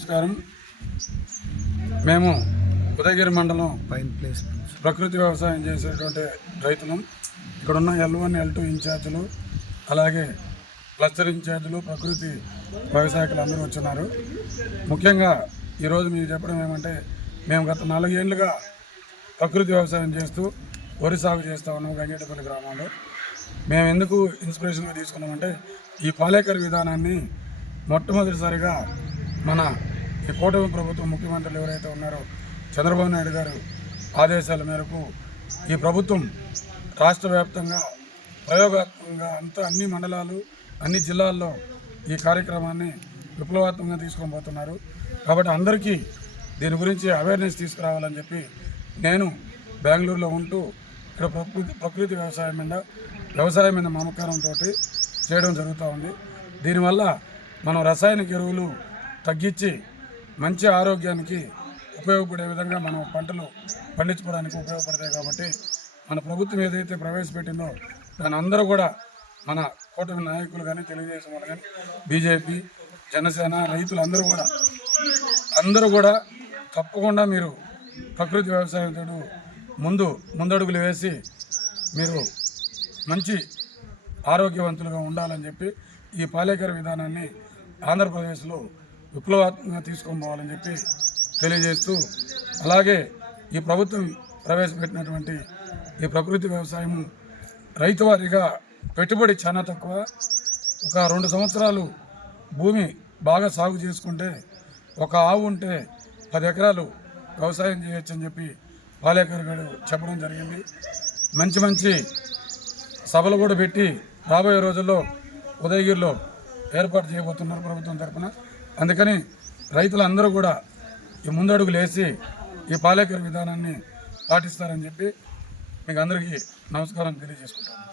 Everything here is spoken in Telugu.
నమస్కారం. మేము ఉదయగిరి మండలం పైన్ ప్లేస్. ప్రకృతి వ్యవసాయం చేసేటువంటి రైతులు. ఇక్కడ ఉన్న ఎల్ వన్ ఎల్ టూ ఇన్ఛార్జీలు అలాగే క్లస్టర్ ఇన్ఛార్జీలు ప్రకృతి వ్యవసాయకులు అందరూ వచ్చినారు. ముఖ్యంగా ఈరోజు మీకు చెప్పడం ఏమంటే మేము గత నాలుగేళ్ళుగా ప్రకృతి వ్యవసాయం చేస్తూ వరి సాగు చేస్తూ ఉన్నాం గంగేటపల్లి గ్రామంలో. మేము ఎందుకు ఇన్స్పిరేషన్గా తీసుకున్నామంటే ఈ పాలేకర్ విధానాన్ని మొట్టమొదటిసారిగా మన ఈ కూటమి ప్రభుత్వం ముఖ్యమంత్రులు ఎవరైతే ఉన్నారో చంద్రబాబు నాయుడు గారు ఆదేశాల మేరకు ఈ ప్రభుత్వం రాష్ట్ర వ్యాప్తంగా ప్రయోగాత్మకంగా అంతా అన్ని మండలాలు అన్ని జిల్లాల్లో ఈ కార్యక్రమాన్ని విప్లవాత్మకంగా తీసుకొని పోతున్నారు. కాబట్టి అందరికీ దీని గురించి అవేర్నెస్ తీసుకురావాలని చెప్పి నేను బెంగళూరులో ఉంటూ ఇక్కడ ప్రకృతి ప్రకృతి వ్యవసాయం మీద వ్యవసాయం మీద మమకారంతో చేయడం జరుగుతూ ఉంది. దీనివల్ల మనం రసాయనిక ఎరువులు తగ్గించి మంచి ఆరోగ్యానికి ఉపయోగపడే విధంగా మనం పంటలు పండించుకోవడానికి ఉపయోగపడతాయి కాబట్టి మన ప్రభుత్వం ఏదైతే ప్రవేశపెట్టిందో దాని అందరూ కూడా మన కూటమి నాయకులు కానీ తెలుగుదేశం వాళ్ళు కానీ బీజేపీ జనసేన రైతులు అందరూ కూడా అందరూ కూడా తప్పకుండా మీరు ప్రకృతి వ్యవసాయంతో ముందు ముందడుగులు వేసి మీరు మంచి ఆరోగ్యవంతులుగా ఉండాలని చెప్పి ఈ పాలేకర విధానాన్ని ఆంధ్రప్రదేశ్లో విప్లవాత్మకంగా తీసుకొని పోవాలని చెప్పి తెలియజేస్తూ అలాగే ఈ ప్రభుత్వం ప్రవేశపెట్టినటువంటి ఈ ప్రకృతి వ్యవసాయం రైతువారీగా పెట్టుబడి చాలా తక్కువ. ఒక రెండు సంవత్సరాలు భూమి బాగా సాగు చేసుకుంటే ఒక ఆవు ఉంటే పది ఎకరాలు వ్యవసాయం చేయొచ్చు అని చెప్పి పాలేకర్ గారు చెప్పడం జరిగింది. మంచి మంచి సభలు కూడా పెట్టి రాబోయే రోజుల్లో ఉదయగిరిలో ఏర్పాటు చేయబోతున్నారు ప్రభుత్వం తరఫున అందుకని రైతులందరూ కూడా ఈ ముందడుగులు వేసి ఈ పాలేకర్ విధానాన్ని పాటిస్తారని చెప్పి మీకు అందరికీ నమస్కారం తెలియజేసుకుంటాను.